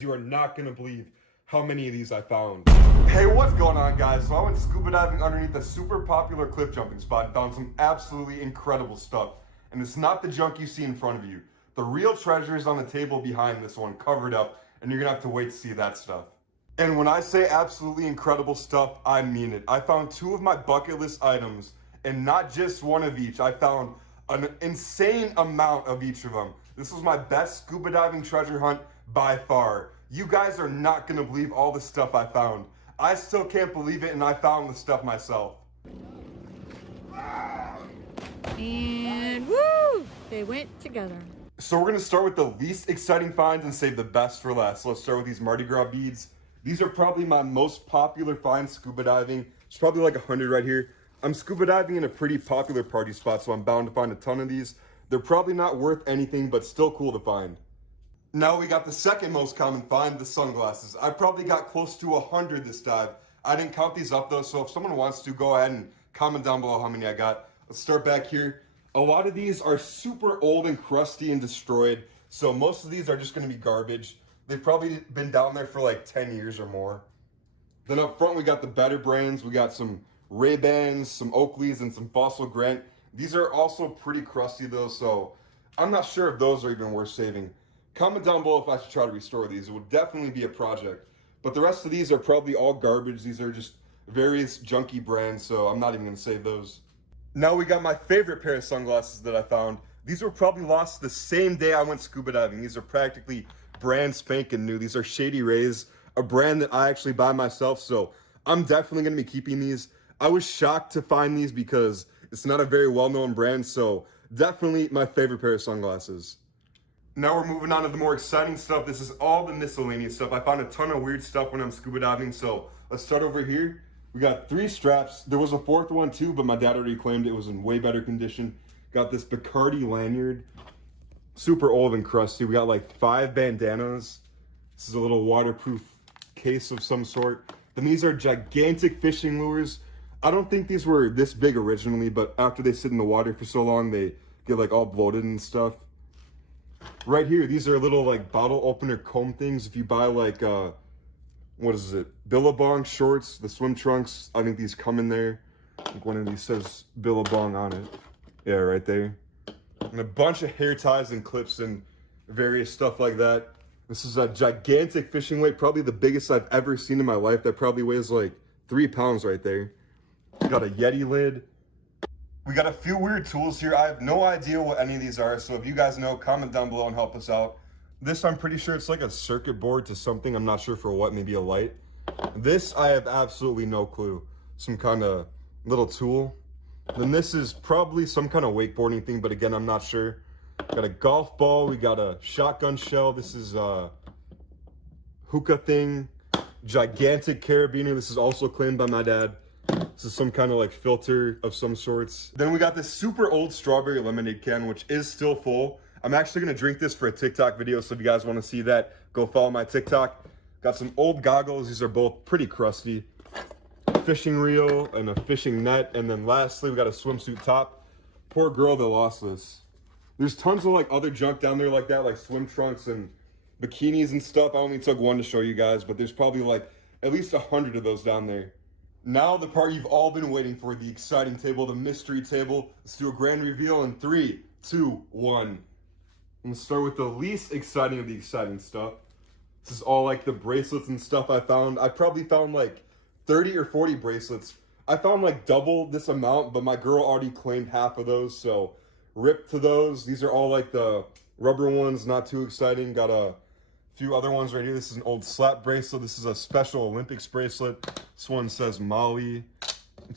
You are not going to believe how many of these I found. Hey, what's going on, guys? So I went scuba diving underneath a super popular cliff jumping spot and found some absolutely incredible stuff. And it's not the junk you see in front of you. The real treasure is on the table behind this one, covered up, and you're gonna have to wait to see that stuff. And when I say absolutely incredible stuff, I mean it. I found two of my bucket list items, and not just one of each. I found an insane amount of each of them. This was my best scuba diving treasure hunt by far. You guys are not gonna believe all the stuff I found. I still can't believe it, and I found the stuff myself. And woo! They went together. So we're gonna start with the least exciting finds and save the best for last. So let's start with these Mardi Gras beads. These are probably my most popular find scuba diving. There's probably like 100 right here. I'm scuba diving in a pretty popular party spot, so I'm bound to find a ton of these. They're probably not worth anything, but still cool to find. Now we got the second most common find, the sunglasses. I probably got close to 100 this dive. I didn't count these up though, so if someone wants to, go ahead and comment down below how many I got. Let's start back here. A lot of these are super old and crusty and destroyed, so most of these are just gonna be garbage. They've probably been down there for like 10 years or more. Then up front we got the better brands. We got some Ray-Bans, some Oakleys, and some Fossil Grant. These are also pretty crusty though, so I'm not sure if those are even worth saving. Comment down below if I should try to restore these. It would definitely be a project. But the rest of these are probably all garbage. These are just various junky brands, so I'm not even gonna save those. Now we got my favorite pair of sunglasses that I found. These were probably lost the same day I went scuba diving. These are practically brand spanking new. These are Shady Rays, a brand that I actually buy myself, so I'm definitely gonna be keeping these. I was shocked to find these because it's not a very well-known brand, so definitely my favorite pair of sunglasses. Now we're moving on to the more exciting stuff. This is all the miscellaneous stuff. I found a ton of weird stuff when I'm scuba diving, so let's start over here. We got 3 straps. There was a 4th one too, but my dad already claimed it was in way better condition. Got this Bacardi lanyard, super old and crusty. We got like 5 bandanas. This is a little waterproof case of some sort. Then these are gigantic fishing lures. I don't think these were this big originally, but after they sit in the water for so long, they get like all bloated and stuff. Right here, these are little like bottle opener comb things. If you buy like, what is it? Billabong shorts, the swim trunks. I think these come in there. I think one of these says Billabong on it. Yeah, right there. And a bunch of hair ties and clips and various stuff like that. This is a gigantic fishing weight, probably the biggest I've ever seen in my life. That probably weighs like 3 pounds right there. Got a Yeti lid. We got a few weird tools here. I have no idea what any of these are, so if you guys know, comment down below and help us out. This, I'm pretty sure it's like a circuit board to something. I'm not sure for what, maybe a light. This, I have absolutely no clue. Some kind of little tool. Then this is probably some kind of wakeboarding thing, but again, I'm not sure. Got a golf ball. We got a shotgun shell. This is a hookah thing. Gigantic carabiner. This is also claimed by my dad. This is some kind of like filter of some sorts. Then we got this super old strawberry lemonade can, which is still full. I'm actually gonna drink this for a TikTok video, so if you guys wanna see that, go follow my TikTok. Got some old goggles. These are both pretty crusty. Fishing reel and a fishing net. And then lastly, we got a swimsuit top. Poor girl that lost this. There's tons of like other junk down there like that, like swim trunks and bikinis and stuff. I only took one to show you guys, but there's probably like at least 100 of those down there. Now the part you've all been waiting for, the exciting table, the mystery table. Let's do a grand reveal in 3, 2, 1. Let's start with the least exciting of the exciting stuff. This is all like the bracelets and stuff I found. I probably found like 30 or 40 bracelets. I found like double this amount, but my girl already claimed half of those, so rip to those. These are all like the rubber ones, not too exciting. Got a few other ones right here. This is an old slap bracelet. This is a Special Olympics bracelet. This one says Molly.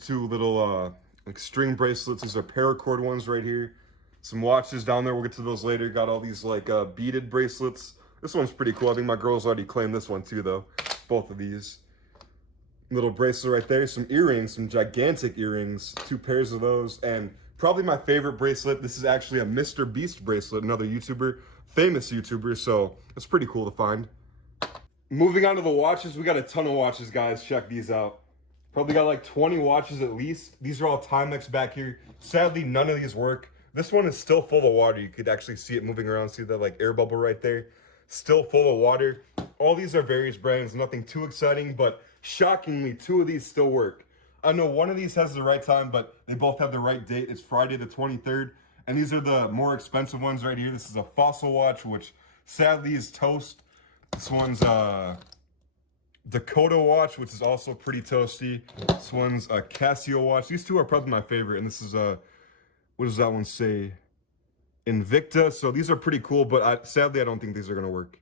2 little like string bracelets. These are paracord ones right here. Some watches down there. We'll get to those later. Got all these like beaded bracelets. This one's pretty cool. I think my girl's already claimed this one too though. Both of these. Little bracelet right there. Some earrings, some gigantic earrings. 2 pairs of those. And probably my favorite bracelet. This is actually a Mr. Beast bracelet. Another YouTuber. Famous YouTuber. So it's pretty cool to find. Moving on to the watches. We got a ton of watches, guys. Check these out. Probably got like 20 watches at least. These are all Timex back here. Sadly, none of these work. This one is still full of water. You could actually see it moving around. See that like air bubble right there. still full of water. All these are various brands, nothing too exciting, but shockingly, 2 of these still work. I know one of these has the right time, but they both have the right date. It's Friday the 23rd, and these are the more expensive ones right here. This is a Fossil watch, which sadly is toast. This one's Dakota watch, which is also pretty toasty. This one's a Casio watch. These 2 are probably my favorite, and this is what does that one say? Invicta. So these are pretty cool, but sadly I don't think these are gonna work.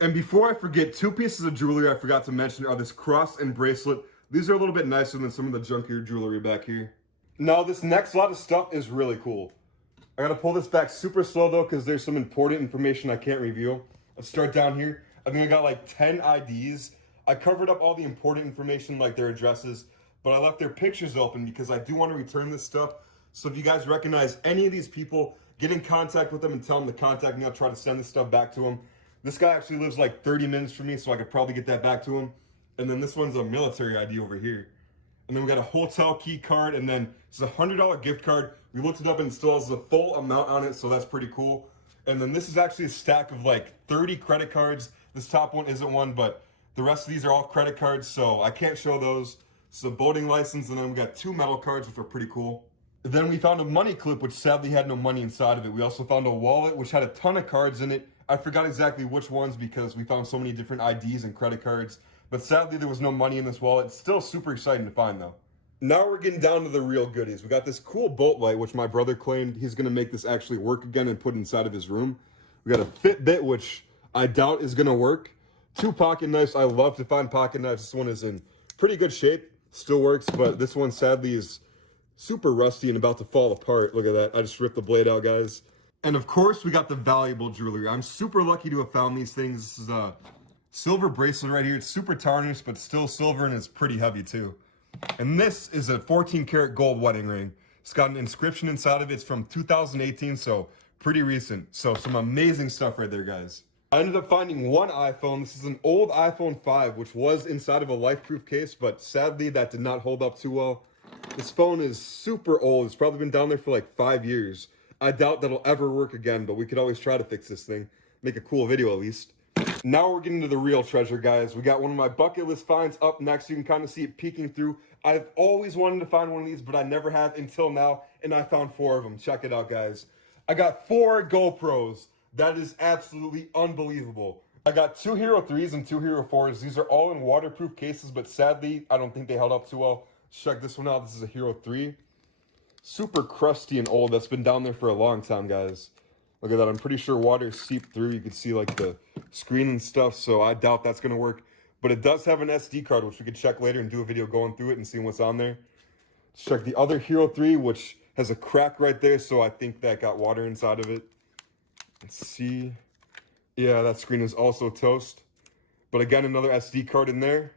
And before I forget, 2 pieces of jewelry I forgot to mention are this cross and bracelet. These are a little bit nicer than some of the junkier jewelry back here. Now this next lot of stuff is really cool. I gotta pull this back super slow though, because there's some important information I can't reveal. Let's start down here. I think I got like 10 IDs. I covered up all the important information like their addresses, but I left their pictures open because I do want to return this stuff. So if you guys recognize any of these people, get in contact with them and tell them to contact me. I'll try to send this stuff back to them. This guy actually lives like 30 minutes from me, so I could probably get that back to him. And then this one's a military ID over here. And then we got a hotel key card, and then it's a $100 gift card. We looked it up and it still has the full amount on it, so that's pretty cool. And then this is actually a stack of like 30 credit cards. This top one isn't one, but the rest of these are all credit cards, so I can't show those. It's a boating license, and then we got 2 metal cards, which are pretty cool. Then we found a money clip, which sadly had no money inside of it. We also found a wallet, which had a ton of cards in it. I forgot exactly which ones because we found so many different IDs and credit cards. But sadly, there was no money in this wallet. It's still super exciting to find, though. Now we're getting down to the real goodies. We got this cool boat light, which my brother claimed he's going to make this actually work again and put inside of his room. We got a Fitbit, which I doubt is going to work. 2 pocket knives. I love to find pocket knives. This one is in pretty good shape. Still works, but this one sadly is super rusty and about to fall apart. Look at that. I just ripped the blade out, guys. And of course, we got the valuable jewelry. I'm super lucky to have found these things. This is a silver bracelet right here. It's super tarnished, but still silver, and it's pretty heavy too. And this is a 14 karat gold wedding ring. It's got an inscription inside of it. It's from 2018, so pretty recent. So some amazing stuff right there, guys. I ended up finding one iPhone. This is an old iPhone 5, which was inside of a life-proof case, but sadly that did not hold up too well. This phone is super old. It's probably been down there for like 5 years. I doubt that'll ever work again, but we could always try to fix this thing. Make a cool video at least. Now we're getting to the real treasure, guys. We got one of my bucket list finds up next. You can kind of see it peeking through. I've always wanted to find one of these, but I never have until now, and I found 4 of them. Check it out, guys. I got 4 GoPros. That is absolutely unbelievable. I got 2 Hero 3s and 2 Hero 4s. These are all in waterproof cases, but sadly, I don't think they held up too well. Check this one out. This is a Hero 3. Super crusty and old. That's been down there for a long time, guys. Look at that. I'm pretty sure water seeped through. You can see like the screen and stuff, so I doubt that's going to work. But it does have an SD card, which we could check later and do a video going through it and seeing what's on there. Let's check the other Hero 3, which has a crack right there, so I think that got water inside of it. Let's see. Yeah, that screen is also toast. But again, another SD card in there.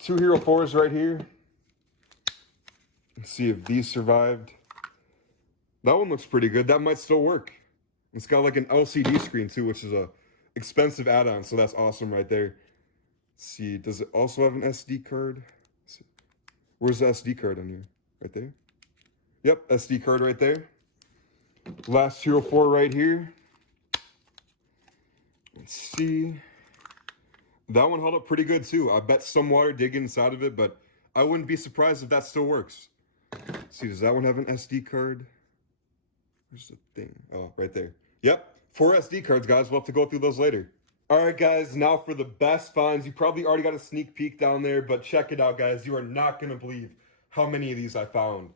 2 Hero 4s right here. Let's see if these survived. That one looks pretty good. That might still work. It's got like an LCD screen too, which is a expensive add-on, so that's awesome right there. Let's see, does it also have an SD card? Where's the SD card on here? Right there? Yep, SD card right there. Last Hero 4 right here. Let's see. That one held up pretty good too. I bet some water did get inside of it, but I wouldn't be surprised if that still works. Let's see, does that one have an SD card? Where's the thing? Oh, right there. Yep, 4 SD cards, guys. We'll have to go through those later. All right, guys, now for the best finds. You probably already got a sneak peek down there, but check it out, guys. You are not going to believe how many of these I found.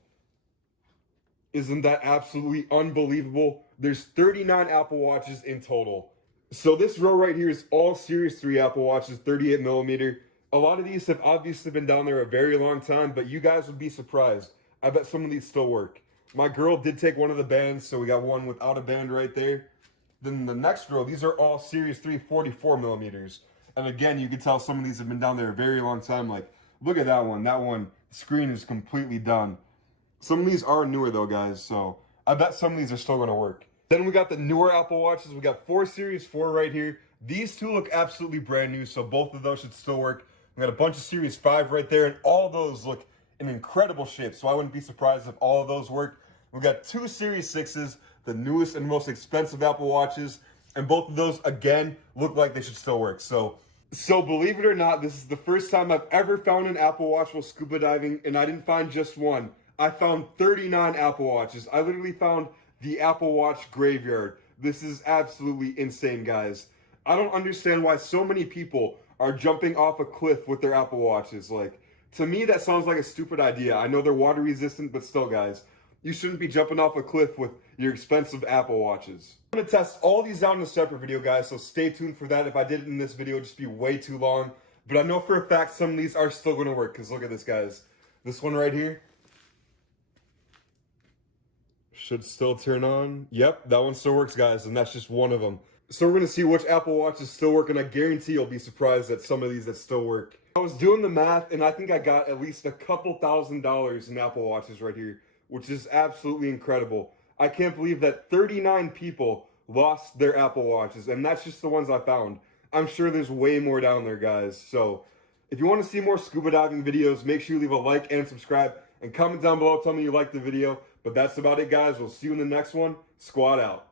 Isn't that absolutely unbelievable? There's 39 Apple Watches in total. So this row right here is all Series 3 Apple Watches, 38 millimeter. A lot of these have obviously been down there a very long time, but you guys would be surprised. I bet some of these still work. My girl did take one of the bands, so we got one without a band right there. Then the next row, these are all Series 3 44 millimeters. And again, you can tell some of these have been down there a very long time. Like, look at that one. That one, the screen is completely done. Some of these are newer though, guys, so I bet some of these are still going to work. Then we got the newer Apple Watches. We got 4 Series 4 right here. These 2 look absolutely brand new, so both of those should still work. We got a bunch of Series 5 right there, and all those look in incredible shape, so I wouldn't be surprised if all of those work. We got 2 Series 6s, the newest and most expensive Apple Watches. And both of those, again, look like they should still work. So believe it or not, this is the first time I've ever found an Apple Watch while scuba diving, and I didn't find just one. I found 39 Apple Watches. I literally found the Apple Watch graveyard. This is absolutely insane, guys. I don't understand why so many people are jumping off a cliff with their Apple Watches. Like, to me, that sounds like a stupid idea. I know they're water resistant, but still, guys, you shouldn't be jumping off a cliff with your expensive Apple Watches. I'm gonna test all these out in a separate video, guys, so stay tuned for that. If I did it in this video, it'd just be way too long. But I know for a fact some of these are still gonna work, because look at this, guys. This one right here should still turn on. Yep, that one still works, guys, and that's just one of them. So we're gonna see which Apple Watches still work, and I guarantee you'll be surprised at some of these that still work. I was doing the math, and I think I got at least a couple $1,000s in Apple Watches right here, which is absolutely incredible. I can't believe that 39 people lost their Apple Watches, and that's just the ones I found. I'm sure there's way more down there, guys. So if you want to see more scuba diving videos, make sure you leave a like and subscribe, and comment down below, tell me you liked the video. But that's about it, guys. We'll see you in the next one. Squad out.